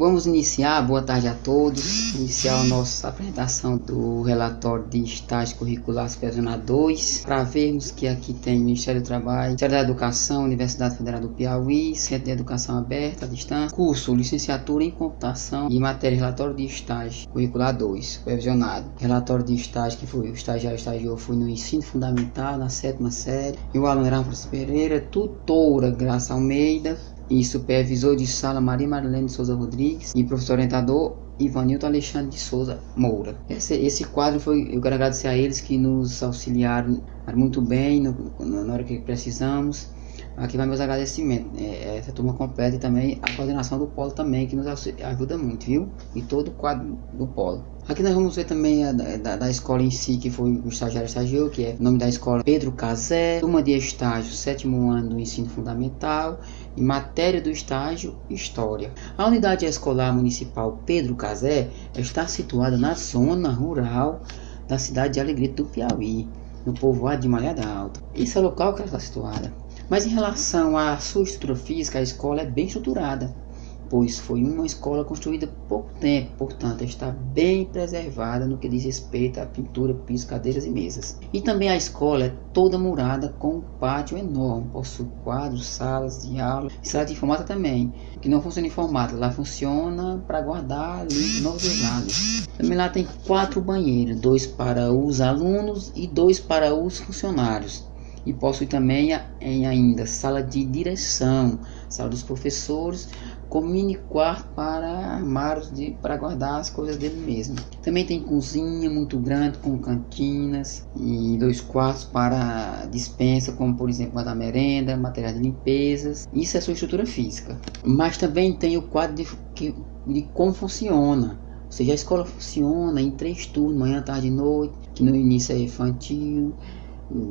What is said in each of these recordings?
Vamos iniciar, boa tarde a todos, iniciar a nossa apresentação do relatório de estágio curricular supervisionado 2, para vermos que aqui tem Ministério do Trabalho, Ministério da Educação, Universidade Federal do Piauí, Centro de Educação Aberta à Distância, curso Licenciatura em Computação e matéria relatório de estágio curricular 2, supervisionado. Relatório de estágio que foi o estagiário foi no ensino fundamental, na 7ª série, e o aluno era Francisco Pereira, tutora Graça Almeida, e supervisor de sala Maria Marilene de Souza Rodrigues e professor orientador Ivanilton Alexandre de Souza Moura. Esse quadro eu quero agradecer a eles que nos auxiliaram muito bem na hora que precisamos. Aqui vai meus agradecimentos, essa turma completa e também a coordenação do polo também, que nos ajuda muito, viu? E todo o quadro do polo. Aqui nós vamos ver também da escola em si, que foi o estagiou, que é o nome da escola Pedro Casé, turma de estágio, 7º ano do ensino fundamental, e matéria do estágio, História. A unidade escolar municipal Pedro Casé está situada na zona rural da cidade de Alegrete do Piauí, no povoado de Malhada Alta. Esse é o local que ela está situada. Mas em relação à sua estrutura física, a escola é bem estruturada, pois foi uma escola construída há pouco tempo, portanto está bem preservada no que diz respeito à pintura, piso, cadeiras e mesas. E também a escola é toda murada com um pátio enorme, possui quadros, salas de aula e sala de informática também, que não funciona em informática, lá funciona para guardar livros novos usados. Também lá tem 4 banheiros, 2 para os alunos e 2 para os funcionários. E possui também ainda sala de direção, sala dos professores, com mini quarto para armários para guardar as coisas dele mesmo. Também tem cozinha muito grande com cantinas e 2 quartos para dispensa, como por exemplo guardar merenda, materiais de limpezas. Isso é sua estrutura física. Mas também tem o quadro de como funciona. Ou seja, a escola funciona em 3 turnos, manhã, tarde e noite, que no início é infantil,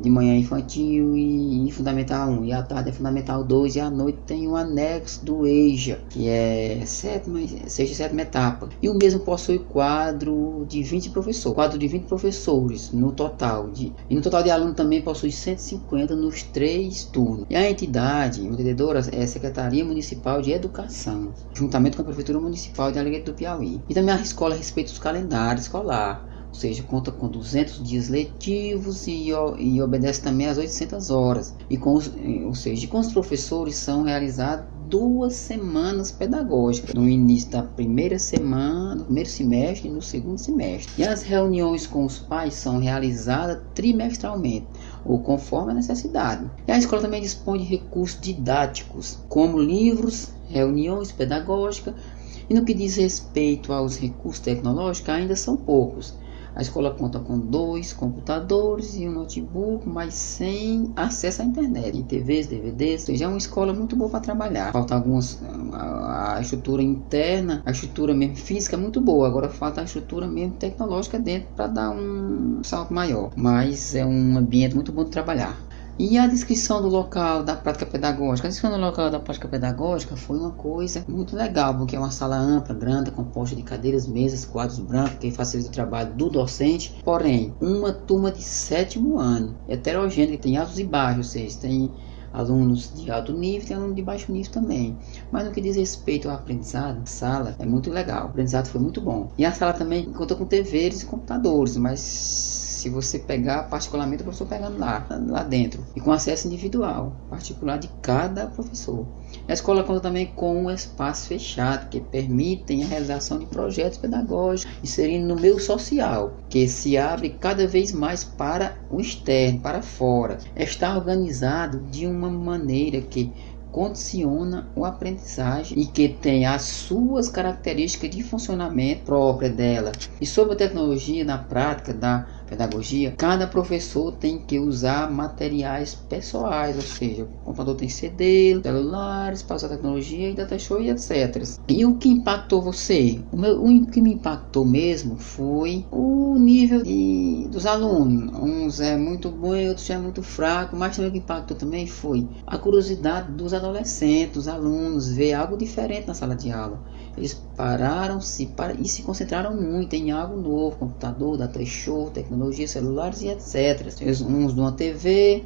de manhã é infantil e fundamental 1, e à tarde é fundamental 2, e à noite tem o anexo do EJA, que é 6ª e 7ª etapa. E o mesmo possui quadro de 20 professores no total, e no total de alunos também possui 150 nos 3 turnos. E a entidade mantenedora é a Secretaria Municipal de Educação, juntamente com a Prefeitura Municipal de Alegrete do Piauí. E também a escola respeita os calendários escolar, ou seja, conta com 200 dias letivos e obedece também às 800 horas. Com os professores são realizadas 2 semanas pedagógicas, no início da primeira semana, no primeiro semestre e no segundo semestre. E as reuniões com os pais são realizadas trimestralmente, ou conforme a necessidade. E a escola também dispõe de recursos didáticos, como livros, reuniões pedagógicas, e no que diz respeito aos recursos tecnológicos, ainda são poucos. A escola conta com 2 computadores e um notebook, mas sem acesso à internet, e TVs, DVDs. Ou seja, é uma escola muito boa para trabalhar. Falta a estrutura interna, a estrutura mesmo física é muito boa. Agora falta a estrutura mesmo tecnológica dentro para dar um salto maior. Mas é um ambiente muito bom de trabalhar. E a descrição do local da prática pedagógica? A descrição do local da prática pedagógica foi uma coisa muito legal, porque é uma sala ampla, grande, composta de cadeiras, mesas, quadros brancos, que facilita o trabalho do docente. Porém, uma turma de 7º ano, heterogênea, que tem altos e baixos, ou seja, tem alunos de alto nível e tem alunos de baixo nível também. Mas no que diz respeito ao aprendizado, a sala é muito legal, o aprendizado foi muito bom. E a sala também conta com TVs e computadores, mas se você pegar particularmente o professor pegando lá dentro, e com acesso individual, particular de cada professor. A escola conta também com um espaço fechado, que permitem a realização de projetos pedagógicos, inserindo no meio social, que se abre cada vez mais para o externo, para fora. Está organizado de uma maneira que condiciona a aprendizagem e que tem as suas características de funcionamento própria dela. E sobre a tecnologia na prática da pedagogia, cada professor tem que usar materiais pessoais, ou seja, o computador tem CD, celulares, para usar tecnologia e data show e etc. E o que impactou você? O que me impactou mesmo foi o nível dos alunos. Uns é muito bom, outros é muito fraco, mas também o que impactou também foi a curiosidade dos adolescentes, dos alunos, ver algo diferente na sala de aula. Eles pararam-se e se concentraram muito em algo novo, computador, data show, tecnologia, celulares e etc. Uns de uma TV,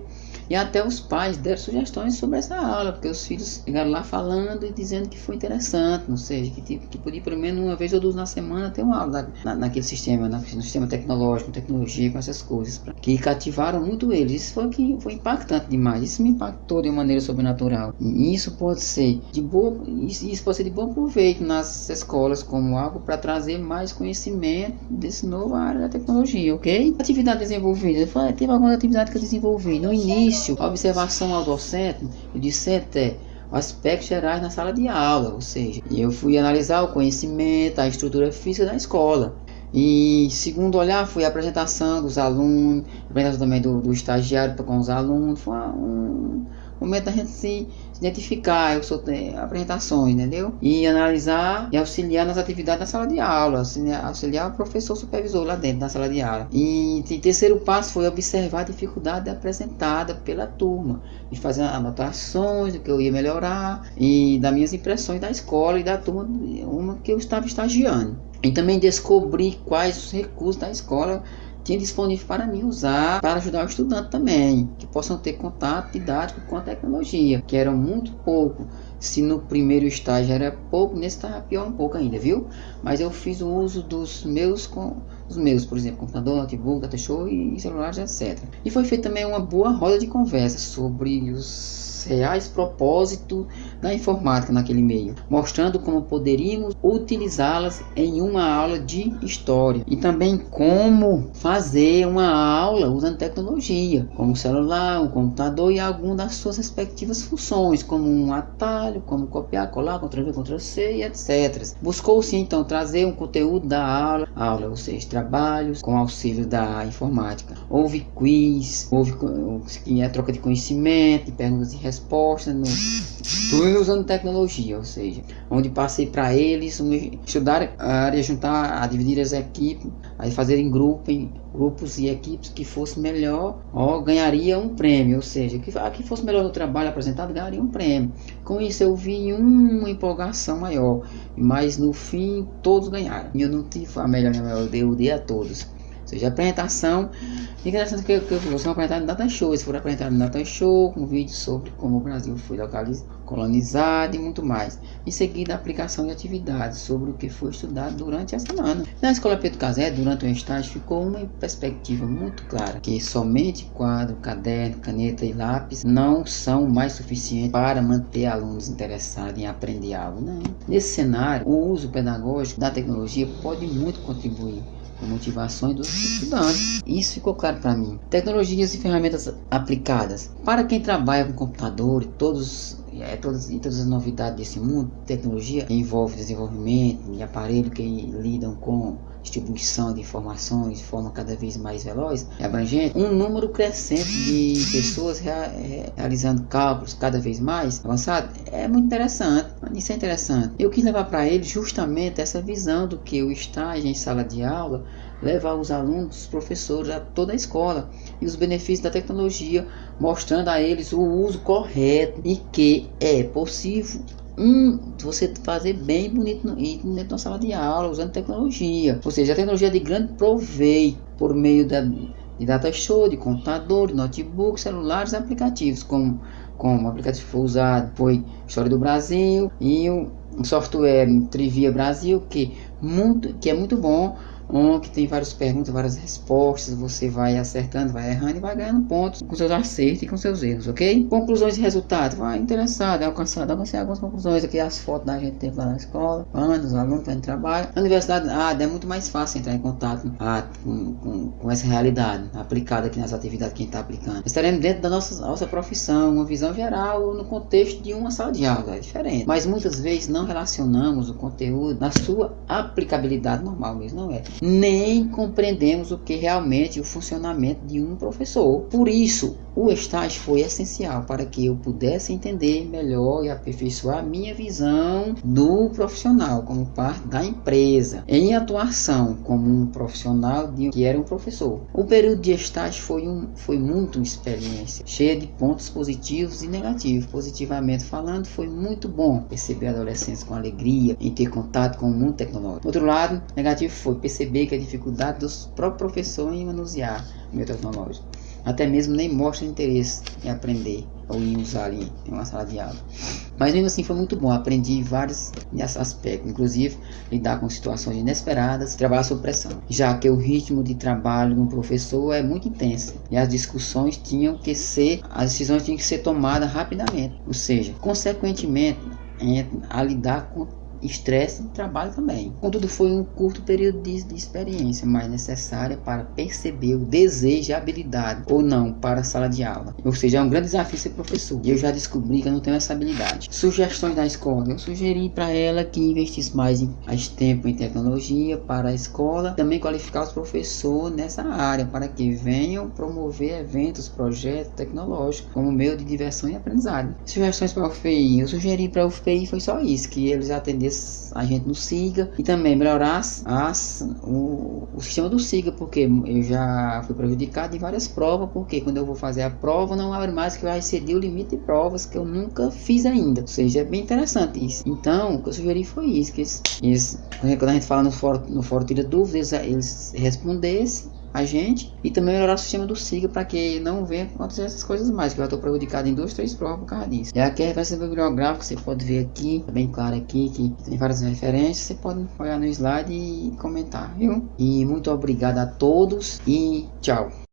E até os pais deram sugestões sobre essa aula, porque os filhos chegaram lá falando e dizendo que foi interessante, ou seja, que podia pelo menos uma vez ou duas na semana ter uma aula naquele sistema, no sistema tecnológico, tecnologia, com essas coisas, que cativaram muito eles. Isso foi impactante demais, isso me impactou de uma maneira sobrenatural. E isso pode ser de bom proveito nas escolas como algo para trazer mais conhecimento desse novo área da tecnologia, ok? Atividade desenvolvida, teve alguma atividade que eu desenvolvi. No início, a observação ao docente, o discente aspectos gerais na sala de aula, ou seja, eu fui analisar o conhecimento, a estrutura física da escola. E segundo olhar foi a apresentação dos alunos, a apresentação também do estagiário com os alunos. Foi um momento da gente se identificar, apresentações, entendeu? E analisar e auxiliar nas atividades da sala de aula, auxiliar o professor supervisor lá dentro da sala de aula. E terceiro passo foi observar a dificuldade apresentada pela turma e fazer anotações do que eu ia melhorar e das minhas impressões da escola e da turma uma que eu estava estagiando. E também descobrir quais os recursos da escola tinha disponível para mim usar para ajudar o estudante também, que possam ter contato didático com a tecnologia, que era muito pouco. Se no primeiro estágio era pouco, nesse estava pior um pouco ainda, viu? Mas eu fiz o uso dos meus, por exemplo, computador, notebook, data show e celulares, etc. E foi feita também uma boa roda de conversa sobre os reais propósitos da informática naquele meio, mostrando como poderíamos utilizá-las em uma aula de história e também como fazer uma aula usando tecnologia, como o celular, o computador e algumas das suas respectivas funções, como um atalho, como copiar, colar, Ctrl+V, Ctrl+C e etc. Buscou-se então trazer um conteúdo da aula, ou seja, trabalhos com auxílio da informática. Houve quiz, houve troca de conhecimento, de perguntas e respostas, tudo usando tecnologia, ou seja, onde passei para eles estudar a área, juntar, a dividir as equipes, a fazerem grupos e equipes que fosse melhor, ganharia um prêmio, ou seja, que fosse melhor no trabalho apresentado, ganharia um prêmio. Com isso eu vi uma empolgação maior, mas no fim todos ganharam. E eu não tive a melhor, eu dei a todos. Ou seja, a apresentação, interessante que eu vou apresentar no Data Show. Se for apresentar no Data Show, com vídeo sobre como o Brasil foi colonizado e muito mais. Em seguida, a aplicação de atividades sobre o que foi estudado durante a semana. Na Escola Pedro Casé, durante o estágio, ficou uma perspectiva muito clara, que somente quadro, caderno, caneta e lápis não são mais suficientes para manter alunos interessados em aprender algo. Não. Nesse cenário, o uso pedagógico da tecnologia pode muito contribuir com motivações dos estudantes. Isso ficou claro para mim. Tecnologias e ferramentas aplicadas. Para quem trabalha com computador e todas as novidades desse mundo, tecnologia envolve desenvolvimento de aparelhos que lidam com distribuição de informações de forma cada vez mais veloz e abrangente, um número crescente de pessoas realizando cálculos cada vez mais avançados, é muito interessante. Isso é interessante. Eu quis levar para eles justamente essa visão do que o estágio em sala de aula leva aos alunos, os professores, a toda a escola, e os benefícios da tecnologia, mostrando a eles o uso correto e que é possível você fazer bem bonito dentro da sala de aula usando tecnologia. Ou seja, a tecnologia é de grande proveito por meio de data show, de computador, de notebook, celulares e aplicativos, como o aplicativo foi usado foi História do Brasil e um software Trivia Brasil que é muito bom, que tem várias perguntas, várias respostas, você vai acertando, vai errando e vai ganhando pontos com seus acertos e com seus erros, ok? Conclusões e resultados, vai interessado, alcancei algumas conclusões aqui, as fotos da gente teve lá na escola, os alunos fazendo trabalho. Na universidade, é muito mais fácil entrar em contato com essa realidade aplicada aqui nas atividades que a gente está aplicando. Estaremos dentro da nossa profissão, uma visão geral no contexto de uma sala de aula, é diferente, mas muitas vezes não relacionamos o conteúdo na sua aplicabilidade normal mesmo, não é? Nem compreendemos o que realmente o funcionamento de um professor. Por isso, o estágio foi essencial para que eu pudesse entender melhor e aperfeiçoar a minha visão do profissional como parte da empresa, em atuação como um profissional que era um professor. O período de estágio foi muito uma experiência, cheia de pontos positivos e negativos. Positivamente falando, foi muito bom perceber a adolescência com alegria em ter contato com o mundo tecnológico. Por outro lado, negativo foi perceber que a dificuldade dos próprios professores em manusear o meio tecnológico. até mesmo nem mostram interesse em aprender ou em usar ali em uma sala de aula. Mas mesmo assim foi muito bom, aprendi vários aspectos, inclusive lidar com situações inesperadas, trabalhar sob pressão, já que o ritmo de trabalho de um professor é muito intenso e as decisões tinham que ser tomadas rapidamente, ou seja, consequentemente a lidar com estresse e trabalho também. Contudo, foi um curto período de experiência, mas necessária para perceber o desejo e habilidade ou não para a sala de aula. Ou seja, é um grande desafio ser professor. E eu já descobri que eu não tenho essa habilidade. Sugestões da escola. Eu sugeri para ela que investisse mais tempo em tecnologia para a escola, também qualificar os professores nessa área para que venham promover eventos, projetos tecnológicos como meio de diversão e aprendizagem. Sugestões para o UFPI. Eu sugeri para o UFPI foi só isso, que eles atendessem a gente no SIGA e também melhorar o sistema do SIGA, porque eu já fui prejudicado em várias provas, porque quando eu vou fazer a prova não abre mais, que eu já excedi o limite de provas que eu nunca fiz ainda, ou seja, é bem interessante isso. Então o que eu sugeri foi isso, que eles quando a gente fala no fórum tira dúvidas, eles respondessem a gente e também melhorar o sistema do SIGA para que não venha acontecer essas coisas mais, que eu já estou prejudicado em 2, 3 provas por causa disso. E aqui a referência bibliográfica, você pode ver aqui, tá bem claro aqui que tem várias referências, você pode olhar no slide e comentar, viu? E muito obrigado a todos e tchau!